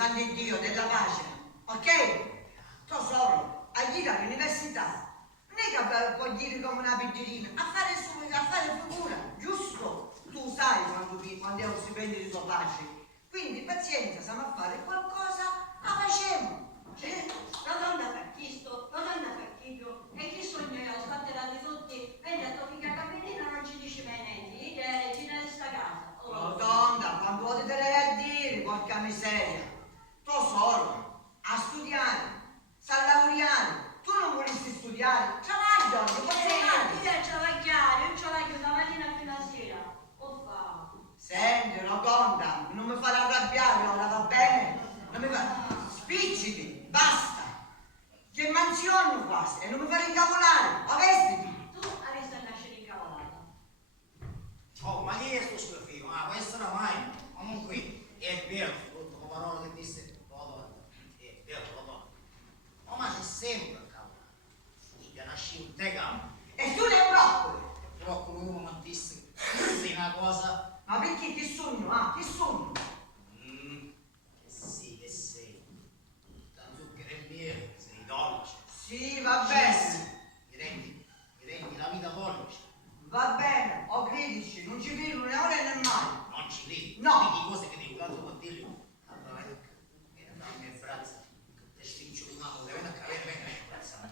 santo di Dio, della pace, ok? Tesoro, a dire all'università, non è che puoi dire come una piccina, a fare figura, giusto? Tu sai quando è un stipendio di tua pace, quindi pazienza, stiamo a fare qualcosa, la facciamo. La donna fa chisto, la donna fa chibio, e chi sogna io, state là di tutti, vedi a tua figlia Camerina non ci dice mai niente, è regina di sta casa. Oh, donna, quando vuoi te le a dire, porca miseria, tesoro, a studiare, sa laureare, tu non vorresti studiare, travaglia, non puoi fare. Io travagliare, io travaglio da mattina fino a sera, ho fa. Senti, Rotonda, non mi fare arrabbiare ora, va bene? Non mi fa... Spicciti, basta! Che mansione quasi, e non mi fare incavolare, o vestiti! Tu adesso nascere incavolata. Oh, ma chi è sto schifo? Ma questo non mai. Comunque, è vero, tutto come parola che disse Rotonda. È vero, Rotonda. Oh, ma c'è sempre cavolo. Figlia, nasci un te cavolo. E tu ne broccoli! Troppo lui mi disse, sei una cosa. Ma perché che sogno, ah, che sogno? Che sei. Da zucchero e miele, sei dolce. Sì, va bene, Mi rendi la vita dolce. va bene, o credici, non ci vedo né ora né mai. Non ci credi? No. Vedi cose che devo tanto per dirlo. Allora, vieni a darmi il braccio. Te stringo di mano, vieni a cadere, vieni a bracciare.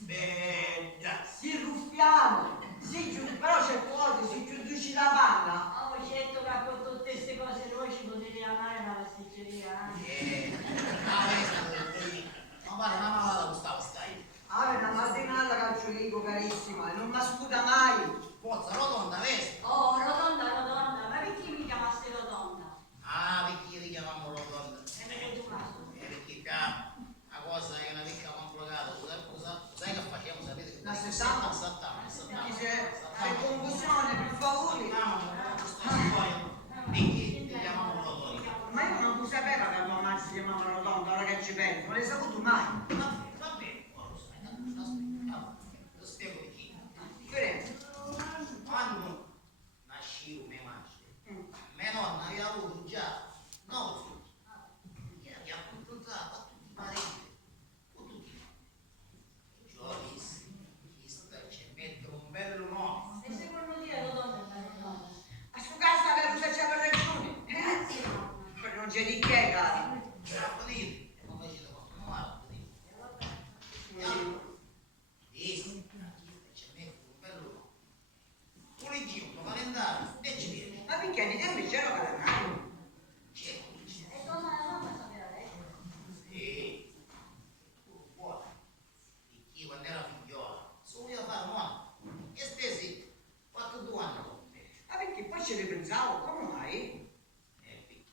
Bella. Sì, ruffiano, sì, però certe volte si chiuduci la panna. Oh, certo che con tutte queste cose noi ci potevi amare una pasticceria, Non vale una malata questa stai. Ah, una mattinata calciolico carissima, e non mi scuda mai. Forza, Rotonda, vedi? Oh, Rotonda, Rotonda, ma perché mi chiamaste Rotonda? Ah, perché li chiamiamo Rotonda? Perché qua la cosa è una piccola complicata. Sai che facciamo? Sapete che La sessanta? C'è confusione, per favore. Perché li chiamiamo Rotonda? Ma io non lo sapevo che tua mamma si chiamava Rotonda, ora che ci penso, non l'hai saputo mai. Va bene, ora lo sai, aspetta, lo spiego perché. Differenza. Quando nascevo mia madre, mia nonna aveva avuto già 9 figli. Gli ha contattato a tutti i parenti, con tutti. Giovissimi, ci mettono un bello nome. E secondo te Rotonda è una Rotonda? A su casa per se c'è ragione. Per non c'è di che, cari. Era finito, non mi ci devo fare, ci mettono un bello nome. Un leggino, un calendario, e ci viene. Ma perché nei tempi c'era calendario? C'è, E cosa la mamma sapeva lei? sì, buono. E chi quando era figliola, se voleva fare nuovo, e spesi 4 anni con me. Ma perché poi ci ripensavo, come mai? Perché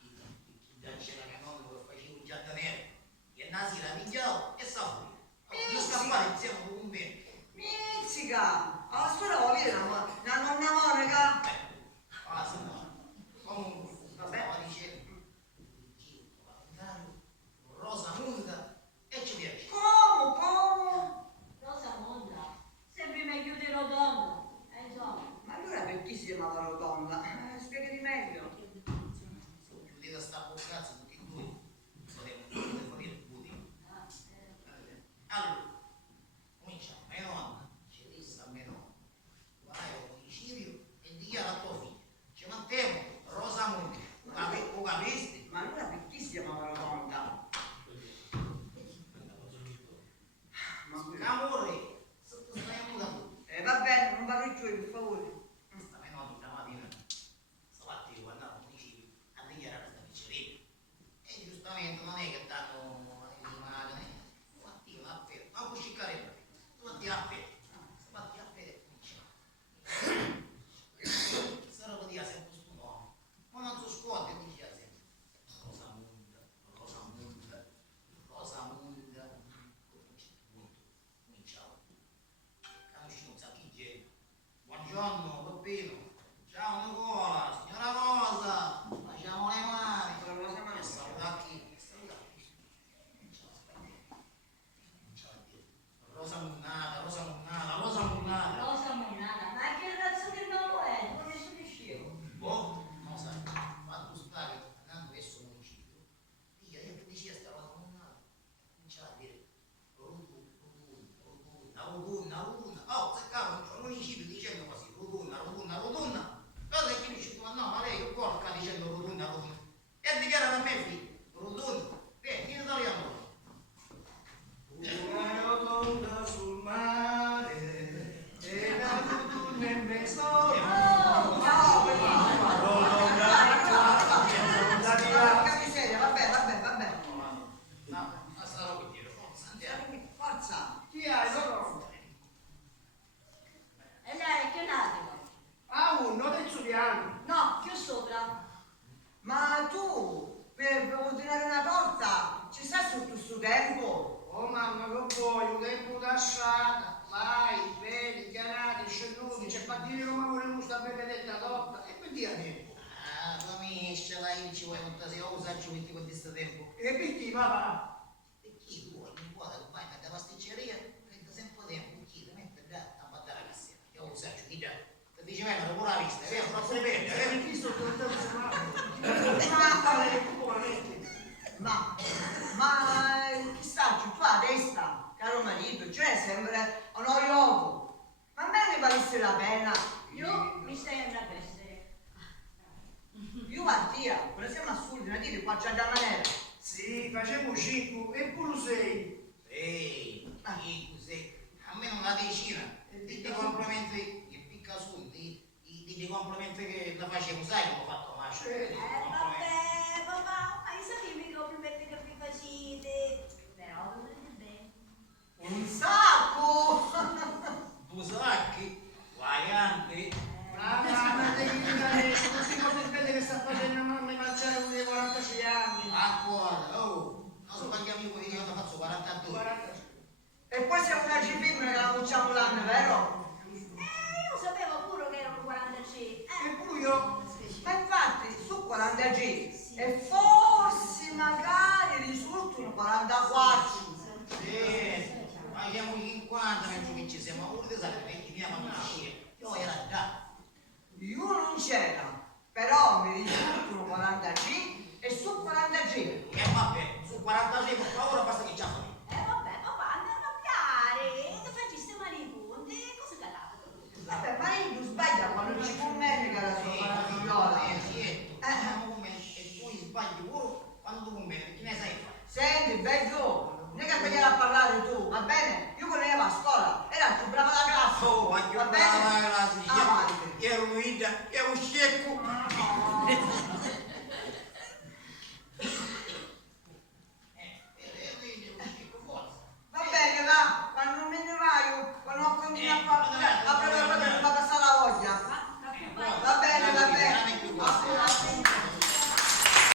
già c'era mia nonna che faceva un giardiniere, e nasi la pigliavo e sapevo. Non scappare insieme con un bene. Mizzica! Alla scuola vuoi vedere una nonna monaca? Ah, sì, no. Comunque, Vabbè. stavo dicendo, calendario, Rosamunda, e ci piace. Come? Rosamonda, sempre meglio di Rotonda. Insomma. Ma allora perché si chiamava Rotonda? Spiegati meglio. Chiudete sta boccazza tutti e due, potete fare il budino. Allora, cominciamo. Mia nonna ci disse a mia nonna, vai al municipio e dichiara a tua figlia, ci mantiamo Rosamunda, o capisti? Ma allora perché si chiamava Rotonda? Ma Amore, se tu stai muta tu. va bene, non parlo più, per favore. Sta mia nonna una mattina, stamattina quando andavo al municipio, a dichiarare questa pizzeria. E giustamente non è che danno una stamattina appena, ma puoi sciccare stamattina appena, cominciamo. Sarà per dire sempre questo nome, ma non so scuola e diceva sempre Rosamunda, Rosamunda, Rosamunda. Cominciamo. Conosciamo un sacco di gente. Buongiorno, Peppino. Ciao Nicola, signora Rosa. Facciamo le mani. E saluta chi? sto tempo. Oh mamma, che vuoi? Un tempo da strada, vai, vedi, chiarati, scenduti, c'è per dire come volevo sta benedetta lotta, e per dire tempo. Ah, fammi la io ci vuoi tutta se usa ci metti con questo tempo. E perché papà? E chi vuoi, mi vuole, vai, da pasticceria, prende sempre tempo, chi ti mette già a battere la cassiera. Io usa ci già. Ti dice me, dopo la vista, vero? Non se ne vede, E vero? chi sto tornando Ma chissà, tu a destra, caro marito, cioè sembra onoioso. Ma a me ne valesse la pena. Io mi sembra essere. Io partia, non siamo assurdi, non dire qua c'è da maniera. Sì, facevo 5 e pure 6. Ehi, così, a me non la decina. Di complimenti, che picca su, di complimenti che la facevo, sai come ho fatto la fascia? Vabbè, papà, ma io sapevo i complimenti che vi facete. Però dovrete bene. Un sacco! Busacchi, varianti. Mamma, devi dire così come vede che sta facendo mamma mangiare uno dei 46 anni. Ancora, oh, non so quanti amici che io faccio 42. 46. E poi siamo una femmina che la facciamo l'anno, vero? Io sapevo pure che erano 46. E pure io. Ma infatti su 40 G e forse magari risultano 44. Sì, ma siamo 50 mentre che ci siamo avuti, sai, perché mia mamma uscire. Io era già. Io non c'era, però mi risultano 40 G e su 40 G. E vabbè, su 45, ma ora basta che ci ha fatto. Vabbè, papà, andiamo a piare. Ti facci sistemare i punti. Cosa calato? Vabbè, ma io non sbaglia quando ci conviene che la sua figliola. Sì, e tu sbagli pure quando tu conviene, perché ne sai fare. Senti, bello, non è che veniva a parlare tu, va bene? Io quando ero a scuola era il più bravo della classe. Oh, ma che Va bene? brava la classe, Avanti. io ero Luida, io ero scecco.